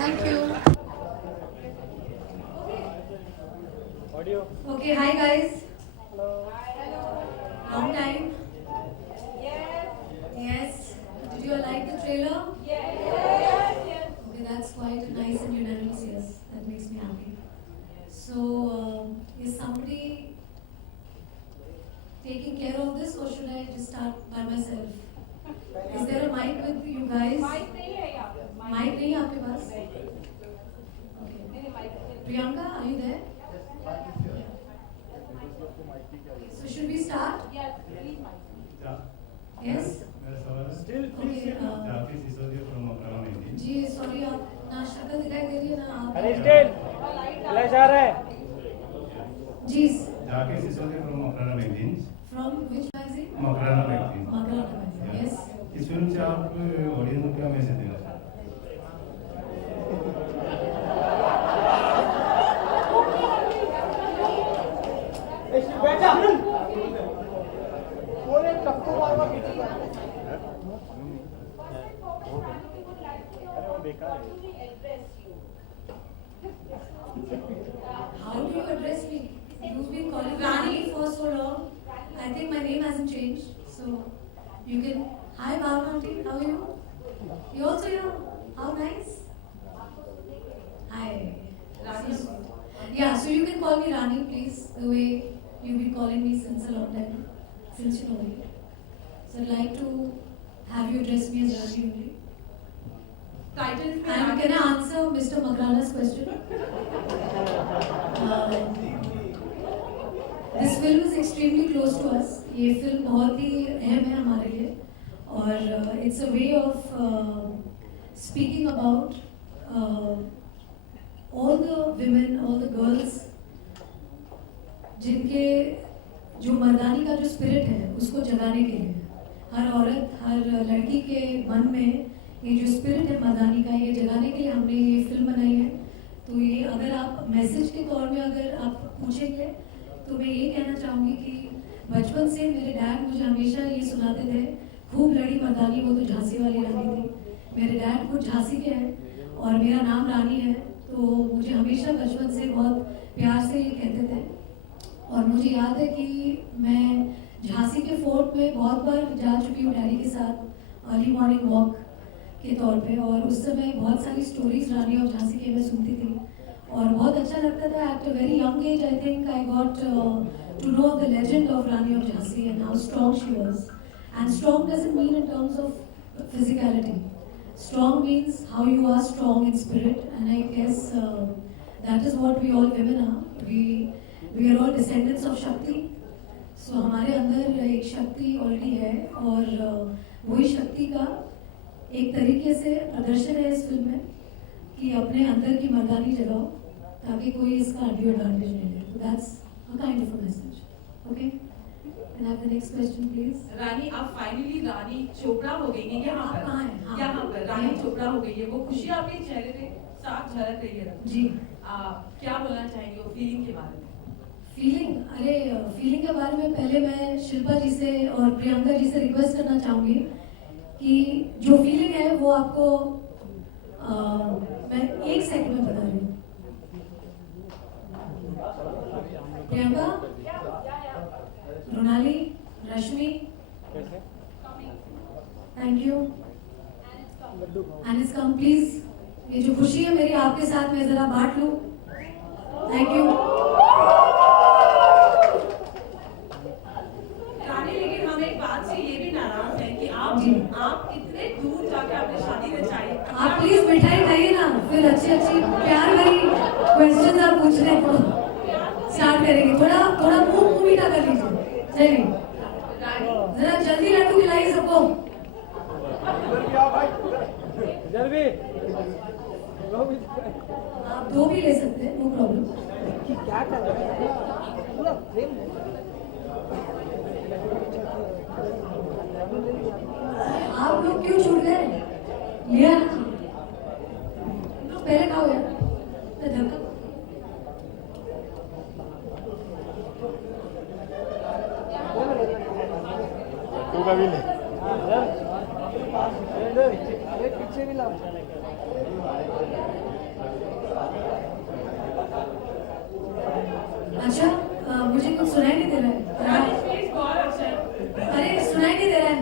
Thank you. Audio. Okay, hi guys. Hello. Long time. Yes. Did you all like the trailer? Okay, that's quite a nice and unanimous yes. That makes me happy. So, is somebody taking care of this, or should I just start by myself? Is there a mic with you guys? Mic नहीं है यहाँ पे Mic नहीं है आपके पास? Okay. नहीं mic Priyanka, are you there? So should we start? Yes please mic Yes? Still, please. जी सॉरी, आप ना शक्ल दिखाई दे रही है ना आप। अरे still. फ्लैश आ रहा है. जी। जाके Sisodia from Makrana magazine. From which magazine? Makrana magazine. Mardaani magazine. Yes. इस फिल्म से आप ऑडियंस को क्या मैसेज देना चाहते बेटा. बोले टक्को मारवा किसी का. अरे वो बेकार है. How do you address me? You've been calling me Rani for so long. I think my name hasn't changed. So you can. Hi Bhavna, how are you? You also here? How nice. Hi. Rani. Yeah, so you can call me Rani, please. The way you've been calling me since a long time, since you know me. So I'd like to have you address me as Rani only. Title And can I answer Mr. Makrana's question? This film is extremely close to us. ये film बहुत ही अहम है हमारे लिए और it's a way of speaking about all the women, all the girls जिनके जो मर्दानी का जो स्पिरिट है उसको जगाने के लिए हर औरत, हर लड़की के मन में ये जो स्पिरिट है मर्दानी का ये जगाने के लिए हमने ये फिल्म बनाई है। तो ये अगर आप मैसेज के तौर में अगर आप पूछेंगे तो मैं ये कहना चाहूँगी कि बचपन से मेरे डैड मुझे हमेशा ये सुनाते थे, खूब लड़ी मर्दानी वो तो झांसी वाली रानी थी। मेरे डैड खुद झांसी के हैं और मेरा नाम रानी है, तो मुझे हमेशा बचपन से बहुत प्यार से ये कहते थे। और मुझे याद है कि मैं झांसी के फोर्ट में बहुत बार जा चुकी हूँ डैडी के साथ अर्ली मॉर्निंग वॉक के तौर पे, और उस समय बहुत सारी स्टोरीज रानी और झांसी की मैं सुनती थी और बहुत अच्छा लगता था। At a very young age I think I got to know the legend of Rani of Jhansi and how strong she was. And strong doesn't mean in terms of physicality, strong means how you are strong in spirit, and I guess that is what we all women are. We are all descendants of Shakti. So हमारे अंदर एक शक्ति already है और वही शक्ति का एक तरीके से प्रदर्शन है इस फिल्म में कि अपने अंदर की मर्दानी जगाओ ताकि कोई इसका ड्यू एडवांटेज नहीं ले। That's a kind of a message. Okay, can have the next question please. Rani आप फाइनली रानी चोपड़ा हो गई है यहाँ पर। कहाँ है? हाँ। यहाँ पर रानी चोपड़ा हो गई है, वो खुशी आपके चेहरे पे साफ झलक रही है जी। क्या बोलना चाहेंगे वो फीलिंग के बारे में? फीलिंग, अरे फीलिंग के बारे में पहले मैं शिल्पा जी से और प्रियंका जी से रिक्वेस्ट करना चाहूँगी कि जो फीलिंग है वो आपको मैं एक सेकंड में बता रही हूँ। Priyanka, Ronali, Rashmi, thank you and it's come please. ये जो खुशी है मेरी आपके साथ में जरा बांट लूं। थैंक यू रानी, लेकिन हम एक बात से ये भी नाराज हैं कि आप इतने दूर जाके आपने शादी रचाई। आप प्लीज मिठाई खाइए ना, फिर अच्छी अच्छी प्यार भरी क्वेश्चन आप पूछ रहे हैं तो स्टार्ट करेंगे। थोड़ा मुंह मीठा कर लीजिए। चलिए जरा जल्दी लड्डू खिलाइए सबको। जल्दी आप दो भी ले सकते हैं, नो प्रॉब्लम। क्या कर रहे हैं? पूरा फ्रेम आप लोग क्यों छूट गए? लिया ना, पहले खाओ यार। मैं धक्का तू का भी ले पीछे भी लाओ। रहा है। रानी प्लीज बहुत अच्छा है। अरे सुनाई नहीं दे रहा है।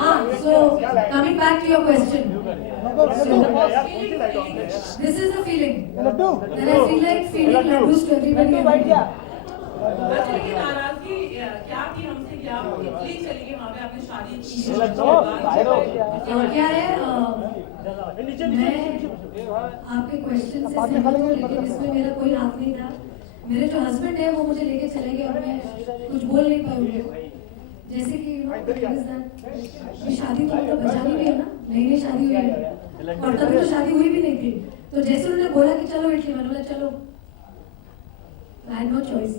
हाँ, so coming back to your question, this is the feeling that I feel like feeling laddus to everybody. अच्छा, लेकिन नाराजगी क्या थी हमसे कि आप इटली चली गई, वहाँ पे आपने शादी की? क्या है, मैं आपके क्वेश्चन से सहमत हूँ, लेकिन इसमें मेरा कोई हाथ नहीं था। मेरे जो हस्बैंड है वो मुझे लेके चले गए और मैं कुछ बोल नहीं पाई उनको। जैसे कि ये शादी तो मतलब बचानी भी है ना, नई नई शादी हुई है और तब तो शादी हुई भी नहीं थी। तो जैसे उन्होंने बोला कि चलो इटली, मैंने बोला चलो, आई हैड नो चॉइस।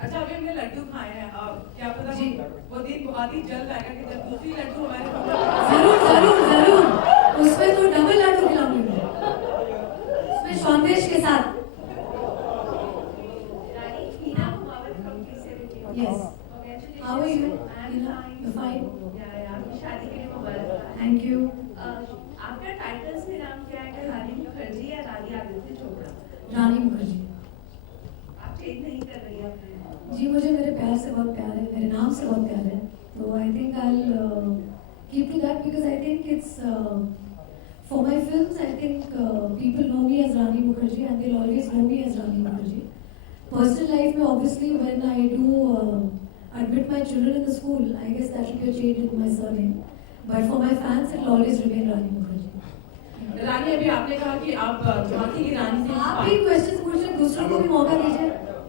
अच्छा, अभी हमने लड्डू खाए हैं, क्या पता जी। वो दिन बहुत ही जल्द आएगा कि जब दूसरी लड्डू हमारे जरूर जरूर जरूर, उसमें तो डबल लड्डू खिलाऊंगी मैं, उसमें सौंदेश के साथ। Yes. How are you? You're fine. शादी के लिए मुबारक। Thank you. आपका टाइटल से नाम क्या है? रानी मुखर्जी या रानी आदित्य चोपड़ा? रानी मुखर्जी। आप चेंज नहीं कर रही हैं? जी, मुझे मेरे प्यार से बहुत प्यार है, मेरे नाम से बहुत प्यार है। तो आई think I keep to that because I think it's for my films. I think people know me as Rani Mukherjee and they'll always know me as Rani Mukherjee. Personal life में obviously when I do admit my children in the school, I guess that should be a change in my surname. But for my fans, it'll always remain Rani Mukherjee. रानी, अभी आपने कहा कि आप झांसी की रानी से आप भी क्वेश्चन पूछ रहे, दूसरों को भी मौका दीजिए।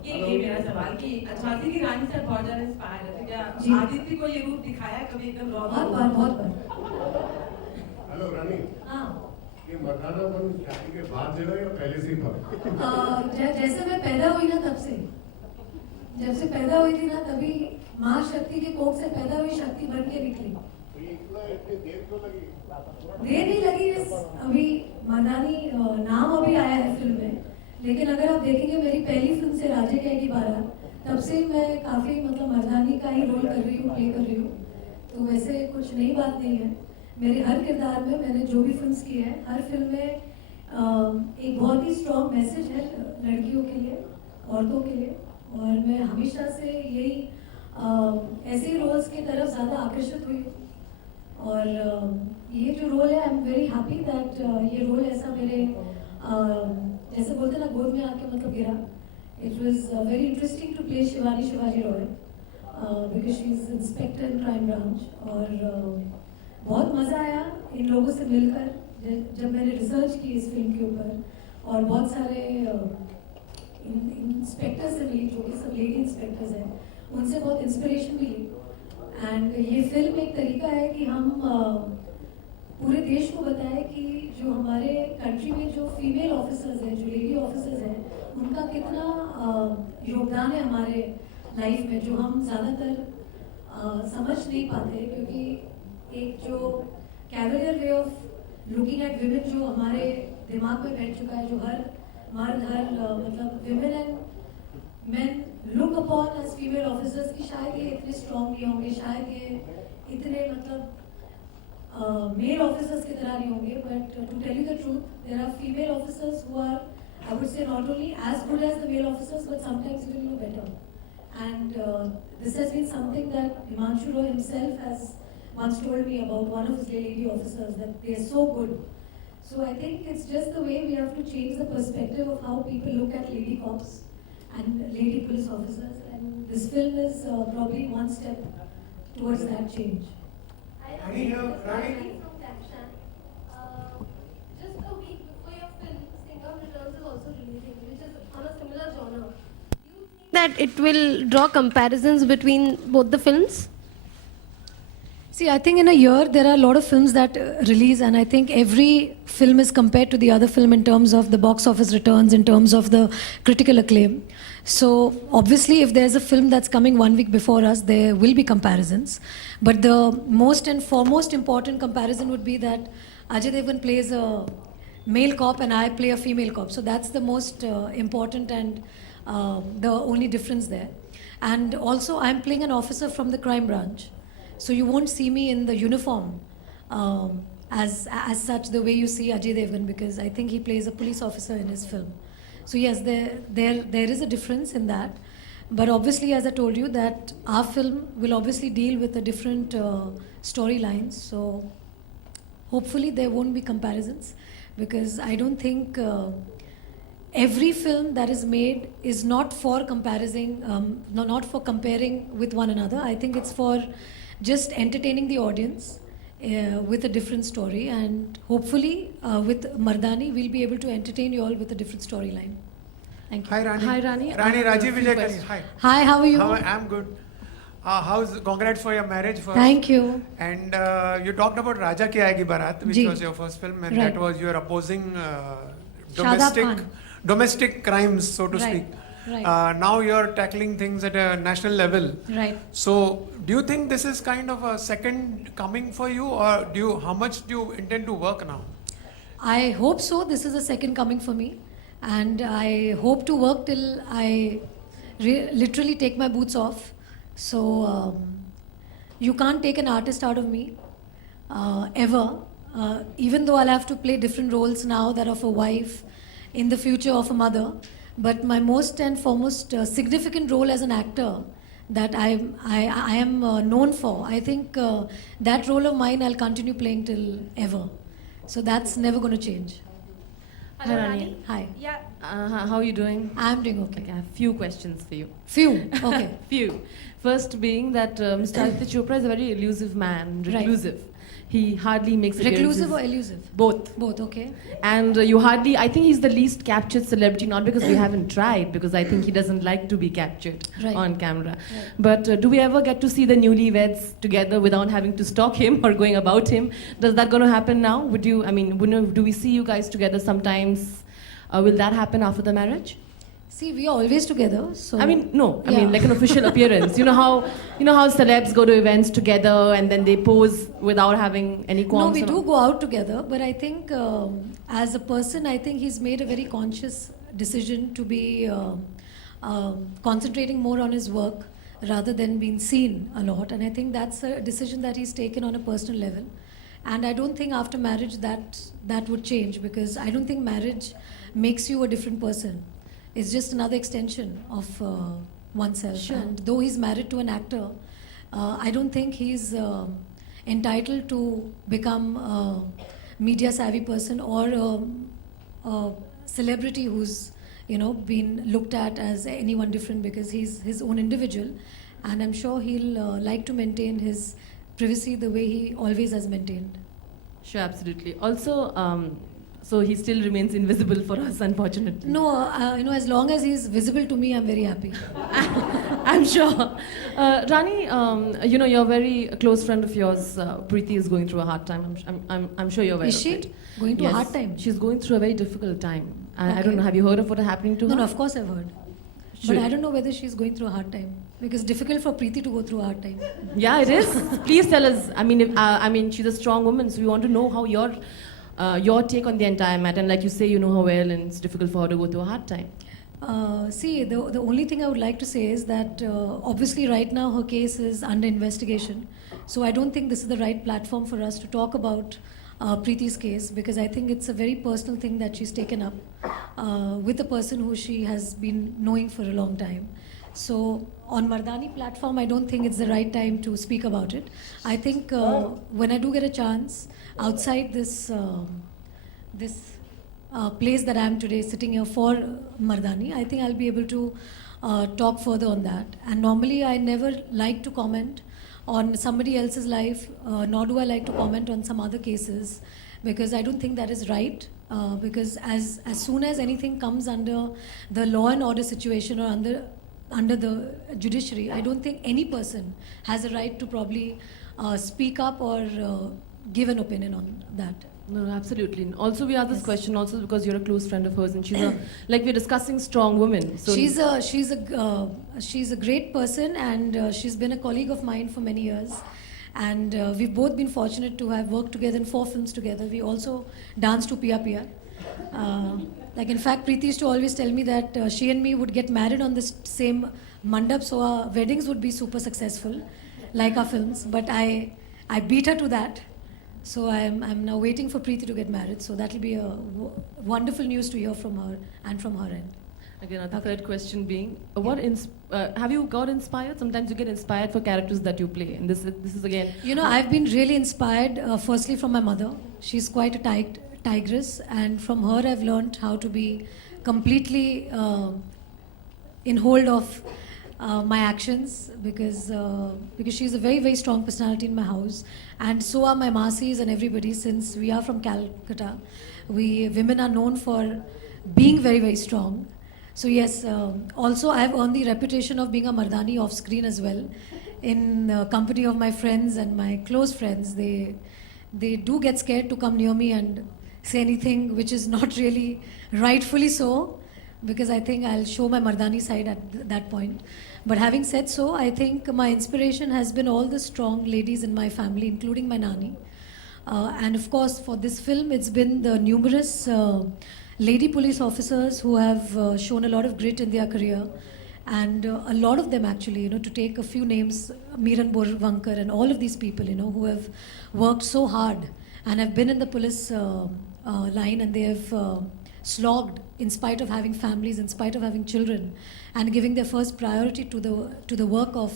ये मेरा सवाल कि झांसी की रानी से बहुत ज्यादा इंस्पायर है, तो क्या जी। आदित्य को ये रूप दिखाया है कभी एकदम रॉ? बहुत बार, बहुत बार। हेलो रानी, हाँ, ये मर्दाना बन शादी के बाद जगह या पहले से ही था? जैसे मैं पैदा हुई ना तब से, जब से पैदा हुई थी ना तभी माँ शक्ति के कोख से पैदा हुई शक्ति बन के निकली। इतनी देर क्यों लगी? देर नहीं लगी, अभी मर्दानी नाम अभी आया है फिल्म में, लेकिन अगर आप देखेंगे मेरी पहली फिल्म से राजे कहेगी 12, तब से मैं काफ़ी मतलब मर्दानी का ही रोल कर रही हूँ, प्ले कर रही हूँ। तो वैसे कुछ नई बात नहीं है। मेरे हर किरदार में मैंने जो भी फिल्म्स की है, हर फिल्म में एक बहुत ही स्ट्रॉन्ग मैसेज है लड़कियों के लिए, औरतों के लिए, और मैं हमेशा से यही ऐसे रोल्स की तरफ ज़्यादा आकर्षित हुई हूँ। और ये जो रोल है, I am very happy that ये रोल ऐसा मेरे जैसे बोलते ना गोद में आके मतलब गिरा। It was very interesting to play Shivani Shivaji Roy because she is inspector in crime branch. और बहुत मज़ा आया इन लोगों से मिलकर जब मैंने रिसर्च की इस फिल्म के ऊपर, और बहुत सारे इंस्पेक्टर से मिली जो कि सब लेडी इंस्पेक्टर्स हैं, उनसे बहुत इंस्पिरेशन मिली। एंड ये फिल्म एक तरीका है कि हम पूरे देश को बताएं कि जो हमारे कंट्री में जो फीमेल ऑफिसर्स हैं, जो लेडी ऑफिसर्स हैं, उनका कितना योगदान है हमारे लाइफ में, जो हम ज़्यादातर समझ नहीं पाते, क्योंकि एक जो Cavalier way of looking at women जो हमारे दिमाग में बैठ चुका है, जो हर मर्द मतलब women and men look upon as female officers, की शायद ये इतने स्ट्रॉन्ग नहीं होंगे, शायद ये इतने मतलब मेल ऑफिसर्स की तरह नहीं होंगे। But to tell you the truth, there are female officers who are, I would say, not only as good as the male officers but sometimes even no better. And this has been something that Himanshu Roy himself has once told me about one of his lady officers, that they are so good. So I think it's just the way we have to change the perspective of how people look at lady cops and lady police officers, and this film is probably one step towards that change. Rani, from Dakshan. Just a week before your film, Singam Returns is also releasing, which is on a similar genre. Do you think that it will draw comparisons between both the films? See, I think in a year there are a lot of films that release, and I think every film is compared to the other film in terms of the box office returns, in terms of the critical acclaim. So obviously if there's a film that's coming 1 week before us, there will be comparisons. But the most and foremost important comparison would be that Ajay Devgan plays a male cop and I play a female cop. So that's the most important and the only difference there. And also I'm playing an officer from the crime branch. So you won't see me in the uniform as such the way you see Ajay Devgan, because I think he plays a police officer in his film. So yes, there is a difference in that. But obviously, as I told you, that our film will obviously deal with a different storylines. So hopefully there won't be comparisons, because I don't think every film that is made is not for comparing, not for comparing with one another. I think it's for just entertaining the audience with a different story, and hopefully with Mardaani we'll be able to entertain you all with a different storyline. Thank you. Hi Rani. Hi, Rani. Rani, I have a Rajiv few Vijay. questions. Hi. Hi, how are you? I'm good. Congrats for your marriage first. Thank you. And you talked about Raja Ki Aayegi Barat, which Ji. was your first film, and Right. that was your opposing Shadab Khan. domestic crimes, so to Right. speak. Right. Now you're tackling things at a national level. Right. So, do you think this is kind of a second coming for you, or how much do you intend to work now? I hope so. This is a second coming for me, and I hope to work till I literally take my boots off. So you can't take an artist out of me ever. Even though I'll have to play different roles now, that of a wife, in the future of a mother, but my most and foremost significant role as an actor that I am known for, I think that role of mine I'll continue playing till ever. So that's never going to change. Hi, Rani. Hi. Yeah. How are you doing? I'm doing okay. Okay, I have few questions for you. Few. Okay. Few. First being that Mr. Aditya Chopra is a very elusive man, Right. reclusive. He hardly makes Reclusive appearances. or elusive? Both. Both, okay. And you hardly, I think he's the least captured celebrity, not because we haven't tried, because I think he doesn't like to be captured Right. on camera. Right. But do we ever get to see the newlyweds together without having to stalk him or going about him? Does that going to happen now? Would you, I mean, do we see you guys together sometimes? Will that happen after the marriage? See, we are always together. So I mean, no. I Yeah. mean, like an official appearance. You know how celebs go to events together and then they pose without having any No, qualms. we and do all? go out together, but I think as a person, I think he's made a very conscious decision to be concentrating more on his work rather than being seen a lot. And I think that's a decision that he's taken on a personal level. And I don't think after marriage that would change, because I don't think marriage makes you a different person. It's just another extension of oneself. Sure. And though he's married to an actor, I don't think he's entitled to become a media savvy person or a celebrity who's been looked at as anyone different, because he's his own individual, and I'm sure he'll like to maintain his privacy the way he always has maintained. Sure, absolutely. Also, so he still remains invisible for us, unfortunately. No, as long as he's visible to me, I'm very happy. I'm sure. Rani, you're a very close friend of yours. Preeti is going through a hard time. I'm sure you're aware Is of she it. going through a Yes, hard time? She's going through a very difficult time. I Okay. don't know. Have you heard of what is happening to her? No, of course I've heard. Should- But I don't know whether she's going through a hard time, because it's difficult for Preeti to go through a hard time. Yeah, it is. Please tell us. I mean, she's a strong woman, so we want to know how your take on the entire matter. And like you say, you know her well, and it's difficult for her to go through a hard time. See, the only thing I would like to say is that obviously right now her case is under investigation. So I don't think this is the right platform for us to talk about Preeti's case, because I think it's a very personal thing that she's taken up with a person who she has been knowing for a long time. So on Mardaani platform, I don't think it's the right time to speak about it. I think when I do get a chance outside this place that I am today, sitting here for Mardaani, I think I'll be able to talk further on that. And normally I never like to comment on somebody else's life, nor do I like to comment on some other cases, because I don't think that is right. Because as soon as anything comes under the law and order situation or under the judiciary, I don't think any person has a right to probably speak up or give an opinion on that. No, absolutely. And also, we ask this question also because you're a close friend of hers, and she's like we're discussing strong women. So She's a great person, and she's been a colleague of mine for many years. And we've both been fortunate to have worked together in 4 films together. We also danced to Pia Pia. Like in fact, Preeti used to always tell me that she and me would get married on this same mandap, so our weddings would be super successful, like our films. But I beat her to that. So I'm now waiting for Preeti to get married. So that'll be a wonderful news to hear from her and from her end. Again, the Okay. third question being, have you got inspired? Sometimes you get inspired for characters that you play, and this is again. You know, I've been really inspired, firstly from my mother. She's quite a tigress, and from her I've learned how to be completely in hold of my actions because she's a very, very strong personality in my house, and so are my Masis and everybody. Since we are from Calcutta, we women are known for being very, very strong. So yes, also I've earned the reputation of being a Mardaani off screen as well. In company of my friends and my close friends, they do get scared to come near me and say anything which is not really rightfully so, because I think I'll show my Mardaani side at that point. But having said so, I think my inspiration has been all the strong ladies in my family, including my Nani. And of course, for this film, it's been the numerous lady police officers who have shown a lot of grit in their career. And a lot of them actually, to take a few names, Miran Borvankar and all of these people, who have worked so hard and have been in the police line, and they have slogged in spite of having families, in spite of having children, and giving their first priority to the work of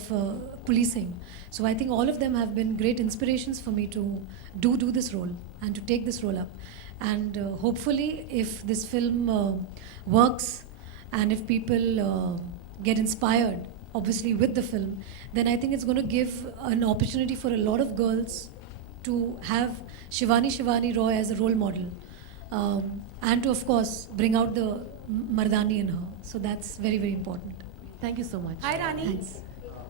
policing. So I think all of them have been great inspirations for me to do this role and to take this role up. And hopefully, if this film works and if people get inspired, obviously with the film, then I think it's going to give an opportunity for a lot of girls to have Shivani Roy as a role model, and to, of course, bring out the Mardaani in her. So that's very, very important. Thank you so much. Hi Rani. Thanks.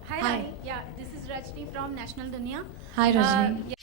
Hi Hi. Rani. Yeah, this is Rajni from National Dunya. Hi, Rajni. Yeah.